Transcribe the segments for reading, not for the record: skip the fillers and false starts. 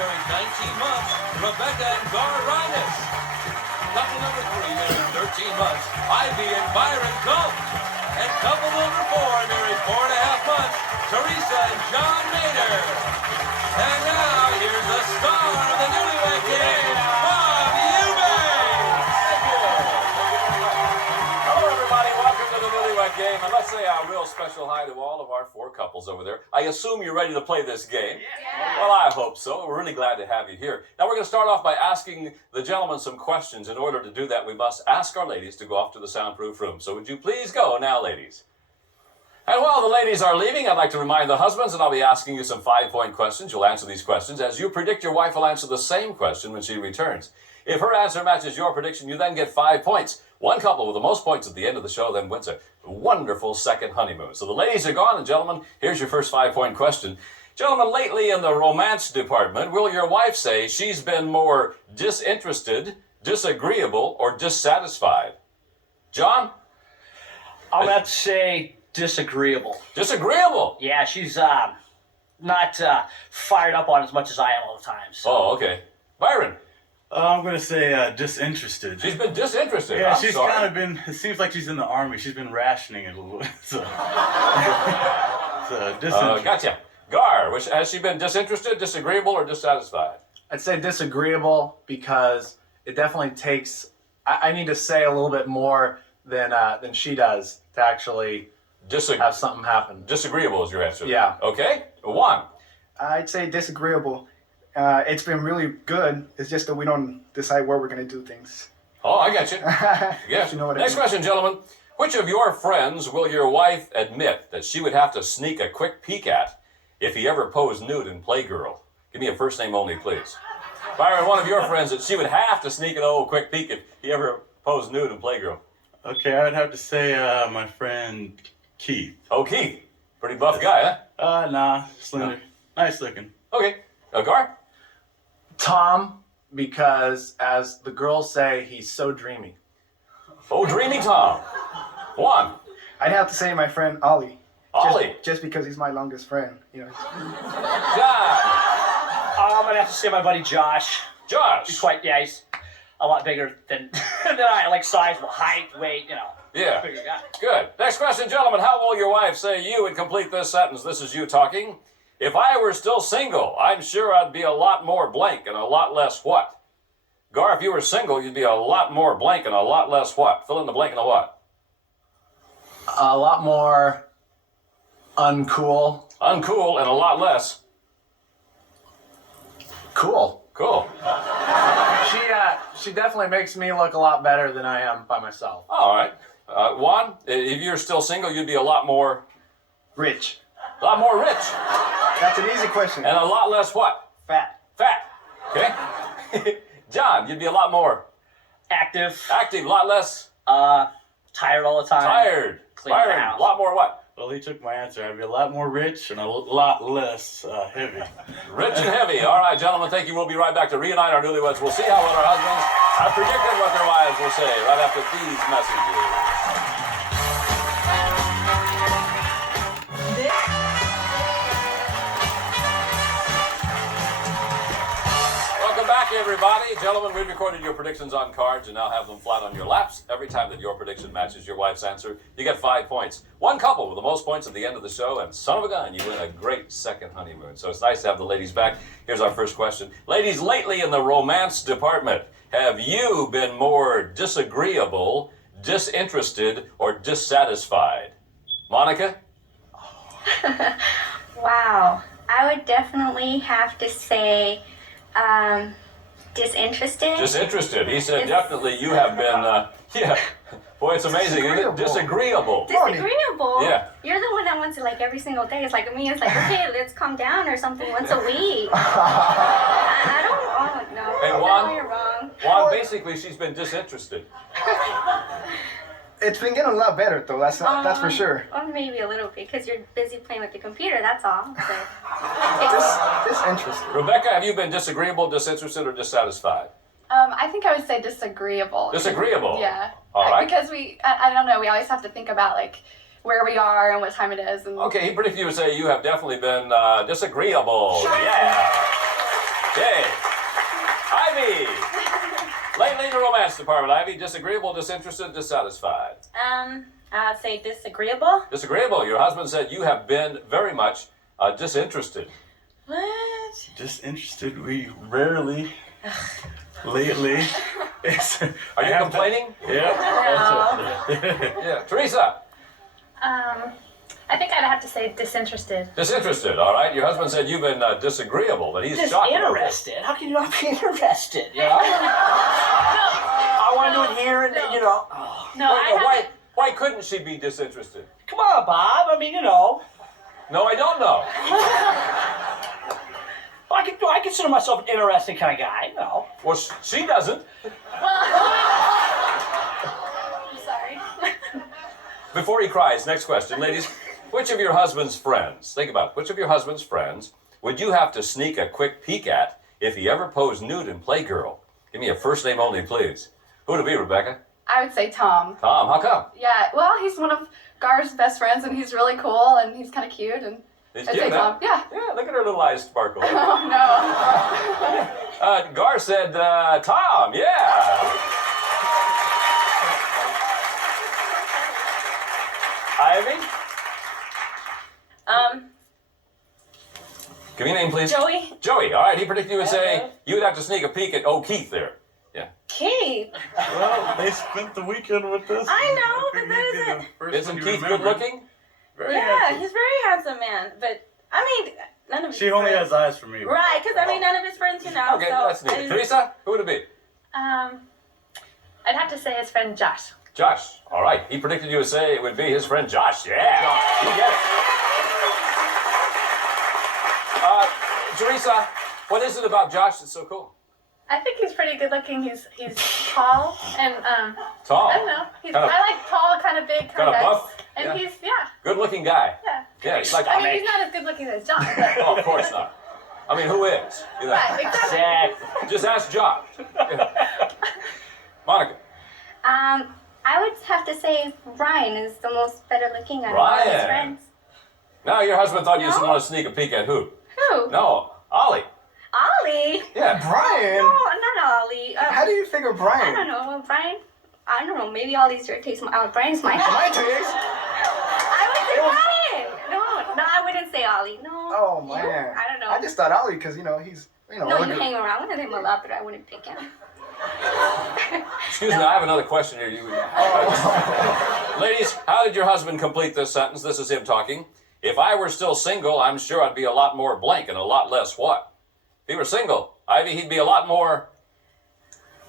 married 19 months, Rebecca and Gar Rhinus. Couple number 3 married 13 months, Ivy and Byron Gulp. And couple number 4 married 4.5 months, Teresa and John Mader. And now here's the star of the Newlywed Game, Bob Eubanks. Thank you. Hello, everybody. Welcome to the Newlywed Game. And let's say a real special hi to all of our 4 couples over there. I assume you're ready to play this game. Yeah. Well, I hope so. We're really glad to have you here. Now, we're going to start off by asking the gentlemen some questions. In order to do that, we must ask our ladies to go off to the soundproof room. So would you please go now, ladies? And while the ladies are leaving, I'd like to remind the husbands that I'll be asking you some 5-point questions. You'll answer these questions. As you predict, your wife will answer the same question when she returns. If her answer matches your prediction, you then get 5 points. One couple with the most points at the end of the show then wins a wonderful second honeymoon. So the ladies are gone, and gentlemen, here's your first 5-point question. Gentlemen, lately in the romance department, will your wife say she's been more disinterested, disagreeable, or dissatisfied? John? I'm about to say disagreeable. Disagreeable? Yeah, she's not fired up on as much as I am all the time. So. Oh, okay. Byron? I'm going to say disinterested. She's been disinterested. Yeah, I'm she's sorry. kind of been, it seems like she's in the army. She's been rationing it a little bit. So, disinterested. Gotcha. Gar, has she been disinterested, disagreeable, or dissatisfied? I'd say disagreeable because it definitely takes, I need to say a little bit more than she does to actually have something happen. Disagreeable is your answer. Yeah. Okay. Juan. I'd say disagreeable. It's been really good. It's just that we don't decide where we're going to do things. Oh, I got you. Yes. You know what I Next mean. question, gentlemen. Which of your friends will your wife admit that she would have to sneak a quick peek at if he ever posed nude in Playgirl? Give me a first name only, please. Byron, one of your friends that she would have to sneak an old quick peek if he ever posed nude in Playgirl. Okay, I would have to say my friend Keith. Oh, Keith. Pretty buff guy, huh? Nah, slender. No. Nice looking. Okay. Gar? Tom, because as the girls say, he's so dreamy. Oh, dreamy Tom. Juan. I'd have to say my friend Ollie. Ollie. Just because he's my longest friend. You know. John. I'm going to have to say my buddy Josh. Josh. He's he's a lot bigger than I, like size, height, weight, Yeah. Bigger guy. Good. Next question, gentlemen. How will your wife say you would complete this sentence? This is you talking. If I were still single, I'm sure I'd be a lot more blank and a lot less what? Gar, if you were single, you'd be a lot more blank and a lot less what? Fill in the blank and a what? A lot more uncool. Uncool and a lot less. Cool. Cool. She definitely makes me look a lot better than I am by myself. All right. Juan, if you're still single, you'd be a lot more... Rich. A lot more rich. That's an easy question. And a lot less what? Fat. Fat. Okay? John, you'd be a lot more... Active. Active, a lot less... Tired all the time. Tired. Clean the Byron, house. a lot more what? Well, he took my answer. I'd be a lot more rich and a lot less heavy. Rich and heavy. All right, gentlemen, thank you. We'll be right back to reunite our newlyweds. We'll see how well our husbands have predicted what their wives will say right after these messages. Welcome back, everybody. Gentlemen, we've recorded your predictions on cards and now have them flat on your laps. Every time that your prediction matches your wife's answer, you get 5 points. One couple with the most points at the end of the show, and son of a gun, you win a great second honeymoon. So it's nice to have the ladies back. Here's our first question. Ladies, lately in the romance department, have you been more disagreeable, disinterested, or dissatisfied? Monica? Wow. I would definitely have to say disinterested. Disinterested. He said definitely you have been, yeah. Boy, it's amazing, isn't it? Disagreeable. Disagreeable? Yeah. You're the one that wants it like every single day. It's like me. It's like, okay, let's calm down or something once a week. I don't. Oh no. Hey, No, Juan? you're wrong. Juan, basically, she's been disinterested. It's been getting a lot better, though. That's for sure. Or maybe a little bit because you're busy playing with the computer. That's all. Disinterested. Rebecca, have you been disagreeable, disinterested, or dissatisfied? I think I would say disagreeable. Disagreeable? Yeah. All right. Because I don't know, we always have to think about like where we are and what time it is. And Okay, he predicted you would say you have definitely been disagreeable. Yeah. Okay. Ivy. Lately in the romance department, Ivy, disagreeable, disinterested, dissatisfied. I'd say disagreeable. Disagreeable. Your husband said you have been very much disinterested. What? Disinterested, we rarely, lately. Are you complaining? Yeah. Yeah. Teresa. I think I'd have to say disinterested. Disinterested, all right. Your husband said you've been disagreeable, but he's shocked. Disinterested? How can you not be interested? You know? I want to do it here and you know. No, Why couldn't she be disinterested? Come on, Bob. I mean, you know. No, I don't know. I consider myself an interesting kind of guy. You know. Well, she doesn't. I'm sorry. Before he cries, next question, ladies. Which of your husband's friends, think about it, which of your husband's friends would you have to sneak a quick peek at if he ever posed nude in Playgirl? Give me a first name only, please. Who would it be, Rebecca? I would say Tom. Tom, how come? Yeah, well, he's one of Gar's best friends, and he's really cool, and he's kind of cute, and He's I'd cute, say huh? Tom. Yeah. Yeah, look at her little eyes sparkle. Oh, no. Gar said Tom, yeah. Ivy? Give me a name, please. Joey. Joey, all right. He predicted you would say you would have to sneak a peek at Keith there. Yeah. Keith. Well, they spent the weekend with us. I know, but Figured that he'd be isn't- the first Isn't one you Keith good remembered. looking? Very Yeah, handsome. he's a very handsome man. But I mean, none of his She only friends. has eyes for me. Right, because I mean, none of his friends, you know. Okay, so that's neat. I mean, Teresa, who would it be? I'd have to say his friend Josh. Josh. All right. He predicted you would say it would be his friend Josh. Yeah. You get it. Teresa, what is it about Josh that's so cool? I think he's pretty good looking. He's tall and Tall. I don't know. Kind of- I like tall, kind of big, Kind of guys. buff? And Yeah. he's Good looking guy. yeah. Yeah, he's like, I mean, he's not as good looking as Josh, but Oh, of course not. I mean, who is? You know? right, exactly. Just ask Josh. Monica. I would have to say Ryan is the most better looking out of all his Ryan. friends. Now, your husband thought you No. didn't want to sneak a peek at who? Who? No, Ollie. Ollie. Yeah. Brian? No, not Ollie. How do you think of I Brian? don't know, Brian. I don't know. Maybe Ollie's your taste. Brian's my My taste? I would say Brian. No, I wouldn't say Ollie. No. Oh, You? man. I don't know. I just thought Ollie because, he's, No, look you at- hang around with him a lot, but I wouldn't pick him. Excuse me, I have another question here. Ladies, how did your husband complete this sentence? This is him talking. If I were still single, I'm sure I'd be a lot more blank and a lot less what? If he were single, Ivy, he'd be a lot more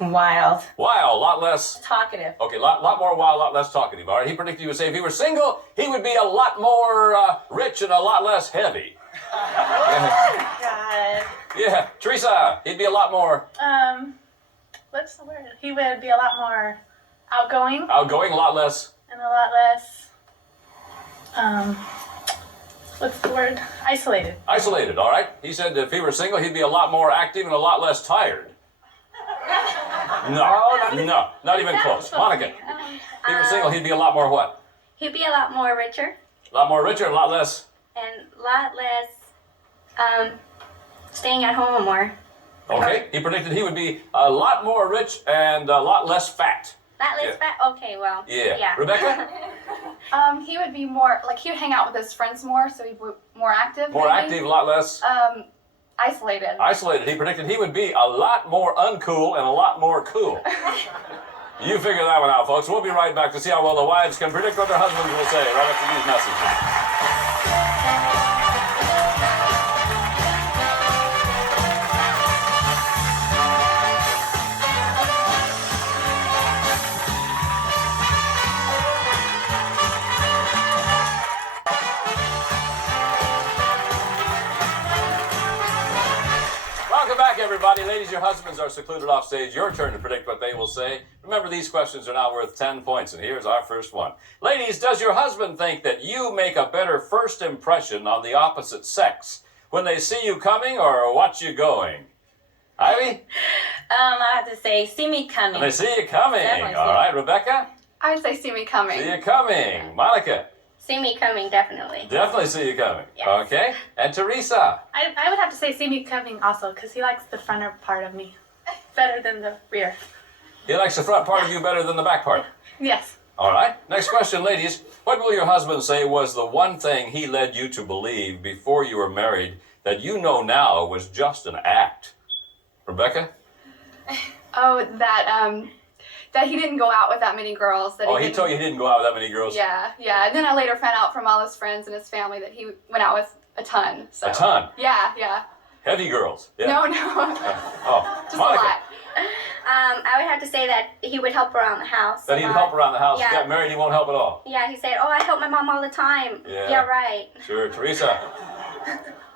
wild, a lot less. talkative. Okay, lot more wild, a lot less talkative. All right, he predicted you would say if he were single, he would be a lot more rich and a lot less heavy. God. Yeah, Teresa, he'd be a lot more What's the word? He would be a lot more outgoing outgoing, a lot less. and a lot less what's the word? Isolated. Isolated, all right? He said if he were single, he'd be a lot more active and a lot less tired. No, not even close. Monica, if he were single, he'd be a lot more what? He'd be a lot more richer A lot more richer, a lot less. and a lot less staying at home more. Okay, he predicted he would be a lot more rich and a lot less fat. That less Yeah. fat. Okay, well. Yeah. Rebecca? He would be more, like, he would hang out with his friends more, so he'd be more active. More maybe. active, a lot less Isolated. isolated. He predicted he would be a lot more uncool and a lot more cool. You figure that one out, folks. We'll be right back to see how well the wives can predict what their husbands will say right after these messages. Welcome back, everybody. Ladies, your husbands are secluded off stage. Your turn to predict what they will say. Remember, these questions are now worth 10 points, and here's our first one. Ladies, does your husband think that you make a better first impression on the opposite sex when they see you coming or watch you going? Ivy? I have to say, see me coming. When they see you coming. Definitely All see. right, Rebecca? I would say see me coming. See you coming. Monica? See me coming, definitely. Definitely see you coming. Yes. Okay. And Teresa. I would have to say see me coming also, because he likes the fronter part of me better than the rear. He likes the front part of you better than the back part. Yes. All right. Next question, ladies. What will your husband say was the one thing he led you to believe before you were married that you know now was just an act? Rebecca? Oh, that he didn't go out with that many girls. That He told you he didn't go out with that many girls? Yeah. And then I later found out from all his friends and his family that he went out with a ton. So. A ton? Yeah. Heavy girls? Yeah. No. Oh, Just Monica. a lot. I would have to say that he would help around the house. That he'd help around the house. Yeah. If you got married, he won't help at all. Yeah, he said, "Oh, I help my mom all the time." Yeah. Right. Sure. Teresa?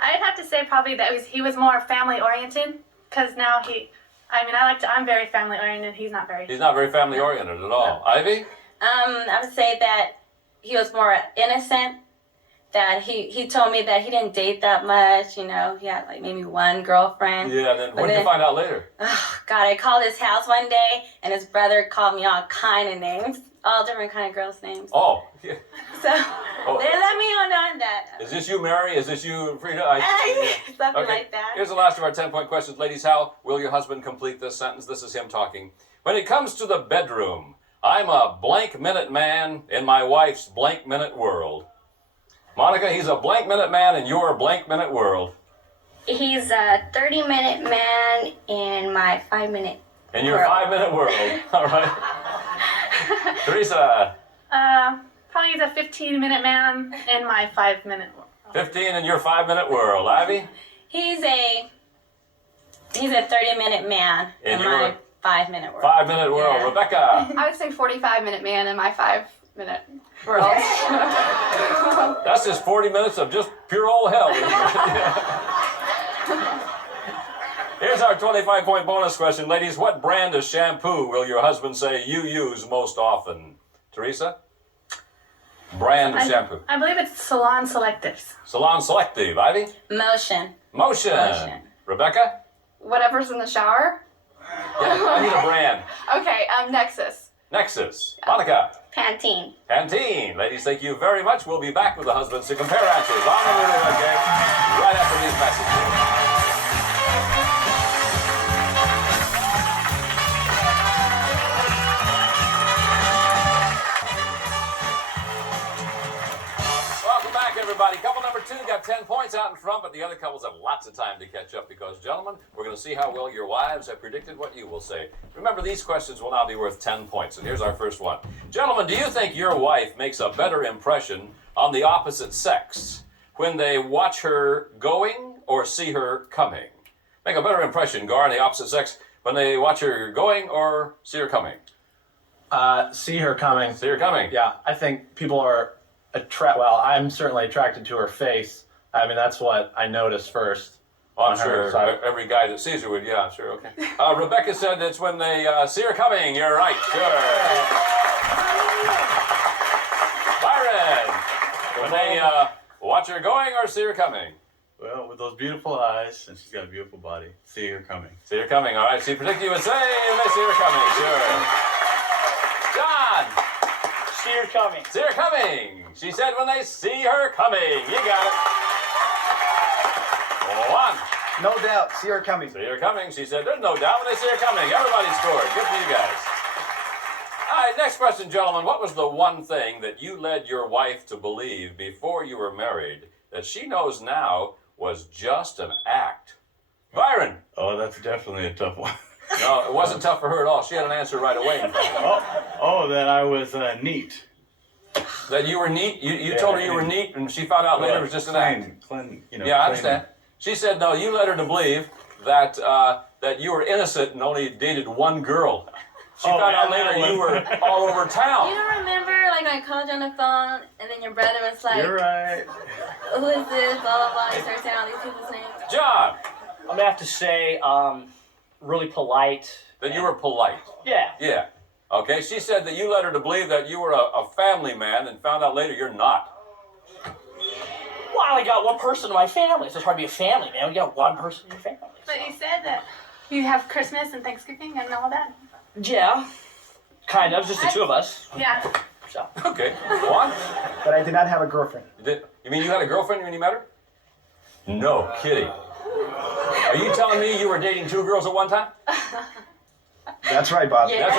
I'd have to say probably that he was more family oriented, because now I'm very family oriented. He's not very. He's not very family oriented at all. Ivy? I would say that he was more innocent. That he told me that he didn't date that much. You know, he had like maybe one girlfriend. Yeah. Then But what did you then- find out later? Oh, God, I called his house one day, and his brother called me all kind of names, all different kind of girls' names. Oh. Yeah. So they let me on that. Is this you, Mary? Is this you, Frida? Something Okay. like that. Here's the last of our 10-point questions. Ladies, how will your husband complete this sentence? This is him talking. When it comes to the bedroom, I'm a blank minute man in my wife's blank minute world. Monica, he's a blank minute man in your blank minute world. He's a 30-minute man in my 5-minute. In your world. 5-minute world. All right. Teresa, Probably he's a 15-minute man in my 5-minute world. 15 in your 5-minute world. Ivy? He's a 30-minute man In in your my 5-minute world. 5-minute world. Yeah. Rebecca? I would say 45-minute man in my 5-minute world. That's just 40 minutes of just pure old hell. Here's our 25-point bonus question. Ladies, what brand of shampoo will your husband say you use most often? Teresa? Brand of shampoo. I believe it's Salon Selectives. Salon Selective. Ivy? Motion. Motion. Rebecca? Whatever's in the shower. Yeah, I need a brand. Okay, Nexus. Nexus. Monica? Pantene. Pantene. Ladies, thank you very much. We'll be back with the husbands to compare answers on the Newlywed Game right after these messages. Welcome back, everybody. Couple number 2 got 10 points out in front, but the other couples have lots of time to catch up because, gentlemen, we're going to see how well your wives have predicted what you will say. Remember, these questions will now be worth 10 points, and here's our first one. Gentlemen, do you think your wife makes a better impression on the opposite sex when they watch her going or see her coming? Make a better impression, Gar, on the opposite sex when they watch her going or see her coming? See her coming. See her coming. Yeah, I think people are I'm certainly attracted to her face. I mean, that's what I noticed first. Oh, I'm on her, sure so every guy that sees her would, yeah, sure, okay. Rebecca said it's when they see her coming. You're right, sure. Byron, when they watch her going or see her coming? Well, with those beautiful eyes, and she's got a beautiful body, see her coming. See her coming, all right. She predicted you would say when they see her coming, sure. John, See her coming. see her coming. She said when they see her coming. You got it. 1. No doubt. See her coming. See her coming. She said there's no doubt when they see her coming. Everybody scored. Good for you guys. All right, next question, gentlemen. What was the one thing that you led your wife to believe before you were married that she knows now was just an act? Byron. Oh, that's definitely a tough one. No, it wasn't tough for her at all. She had an answer right away. In fact. That I was neat. That you were neat? You told her you were neat, and she found out later it was just an act. Clean, Yeah, I understand. She said, no, you led her to believe that that you were innocent and only dated one girl. She found out later you were all over town. You don't remember, like, when I called you on the phone, and then your brother was like, You're right. who is this, blah, blah, blah, you start saying all these people's names. John, I'm gonna have to say, really polite. that you were polite. Yeah. Yeah. Okay, she said that you led her to believe that you were a family man and found out later you're not. Well, I only got one person in my family, so it's hard to be a family, man. We got one person in your family. But you said that you have Christmas and Thanksgiving and all that. Yeah. Kind of, just the two of us. Yeah. So. Okay. Juan? But I did not have a girlfriend. You mean you had a girlfriend when you met her? No kidding. Are you telling me you were dating 2 girls at one time? That's right, Bob. Yeah.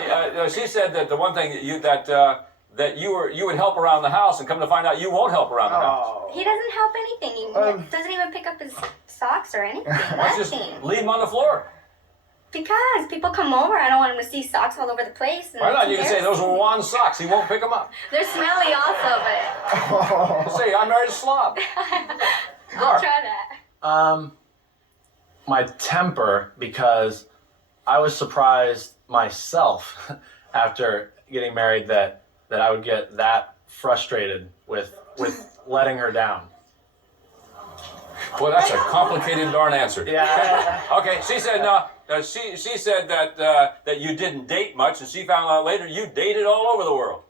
That's right. She said that the one thing that you would help around the house, and come to find out you won't help around the house. He doesn't help anything. He doesn't even pick up his socks or anything. Let's just Nothing. leave them on the floor. Because people come over, I don't want them to see socks all over the place. And Why not? You can say those were Juan's socks. He won't pick them up. They're smelly also, but Say I married a slob. I'll try that. My temper, because I was surprised myself after getting married that I would get that frustrated with letting her down. Boy, that's a complicated darn answer. Yeah. Okay, she said no. She said that you didn't date much, and she found out later you dated all over the world.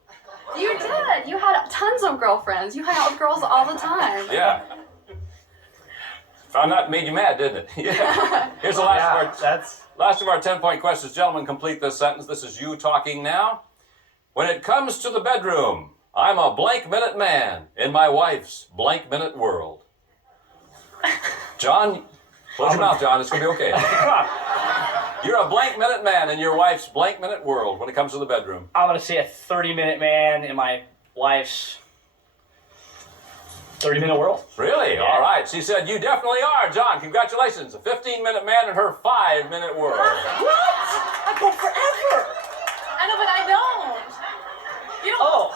You did. You had tons of girlfriends. You hung out with girls all the time. Yeah. Found out, made you mad, didn't it? Yeah. Here's the last of our 10-point questions. Gentlemen, complete this sentence. This is you talking now. When it comes to the bedroom, I'm a blank minute man in my wife's blank minute world. John, close your mouth, John. It's going to be okay. You're a blank minute man in your wife's blank minute world when it comes to the bedroom. I'm going to say a 30-minute man in my wife's 30-minute world. Really? Yeah. All right. She said you definitely are, John. Congratulations. A 15-minute man in her 5-minute world. What? I go forever. I know, but I don't. You don't. Oh.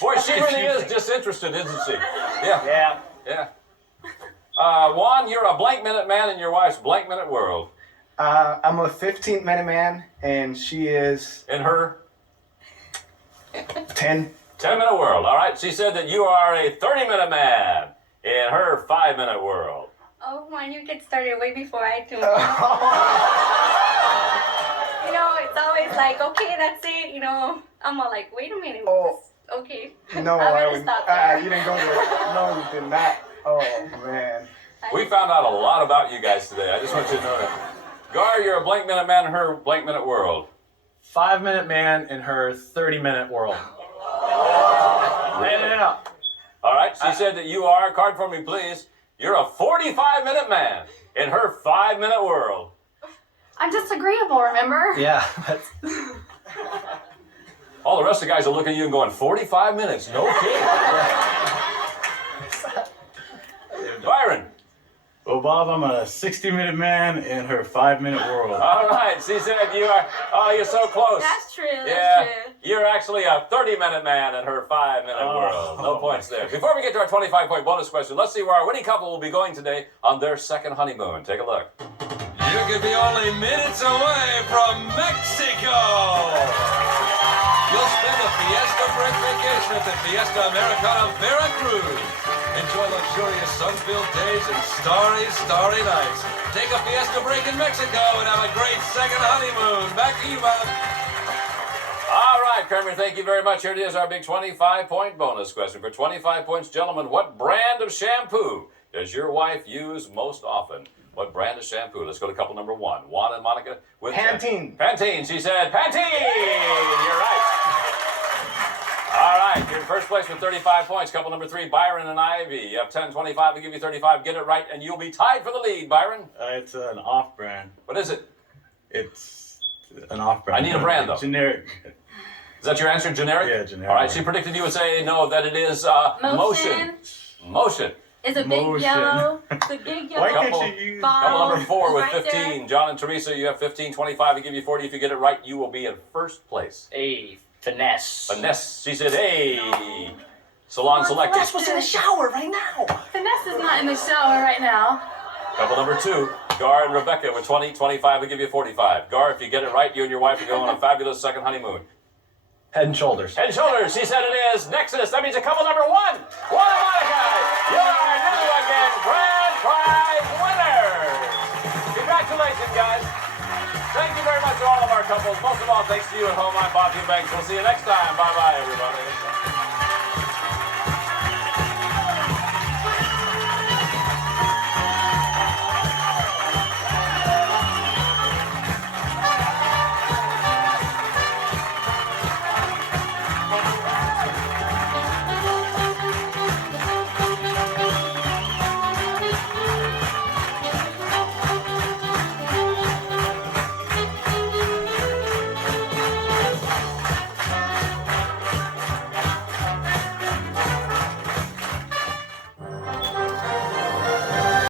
Boy, she really is disinterested, isn't she? Yeah. Yeah. Juan, you're a blank minute man in your wife's blank minute world. I'm a 15-minute man, and she is In her 10-minute world. All right. She said that you are a 30-minute man in her 5-minute world. Oh, Juan, you get started way before I do. You know, it's always like, okay, that's it. You know, I'm all like, wait a minute. Okay. No, I'm I gonna would. stop there. You didn't go there. No, you did not. Oh man. We found out a lot about you guys today. I just want you to know that. Gar, you're a blank minute man in her blank minute world. 5-minute man in her 30-minute world. Really? No. All right. She said that you are, card for me, please. You're a 45-minute man in her 5-minute world. I'm disagreeable, remember? Yeah. That's... All the rest of the guys are looking at you and going, 45 minutes, no kidding. Byron. Well, Bob, I'm a 60-minute man in her 5-minute world. All right. She said you are, you're so close. That's true. Yeah, That's true. you're actually a 30-minute man in her 5-minute world. No points there. Before we get to our 25-point bonus question, let's see where our winning couple will be going today on their second honeymoon. Take a look. You could be only minutes away from Mexico. You'll spend a Fiesta break vacation at the Fiesta Americana Veracruz. Enjoy luxurious sun-filled days and starry nights. Take a Fiesta break in Mexico and have a great second honeymoon. Back to you, Bob. All right, Kramer, thank you very much. Here it is, our big 25-point bonus question. For 25 points, gentlemen, what brand of shampoo does your wife use most often? What brand of shampoo? Let's go to couple number 1. Juan and Monica with Pantene. Pantene. She said Pantene. You're right. All right, you're in first place with 35 points. Couple number 3, Byron and Ivy. You have 10, 25. I'll give you 35. Get it right, and you'll be tied for the lead, Byron. It's an off-brand. What is it? It's an off-brand. I need a brand, though. Generic. Is that your answer, generic? Yeah, generic. All right, she predicted you would say no, that it is Motion. Motion. It's a big Motion. yellow. It's a big yellow. Why can't Couple- you use... Couple number 4 with Right 15. there. John and Teresa, you have 15, 25. I give you 40. If you get it right, you will be in first place. A finesse. Finesse. She said, hey. Salon Selected. Finesse was in the shower right now. Finesse is not in the shower right now. Couple number 2, Gar and Rebecca with 20, 25. I give you 45. Gar, if you get it right, you and your wife are going on a fabulous second honeymoon. Head and Shoulders. Head and Shoulders, she said it is. Nexus, that means a couple number 1. Juan and Monica, you're our Newlywed Game grand prize winners. Congratulations, guys. Thank you very much to all of our couples. Most of all, thanks to you at home. I'm Bob Eubanks. We'll see you next time. Bye-bye, everybody.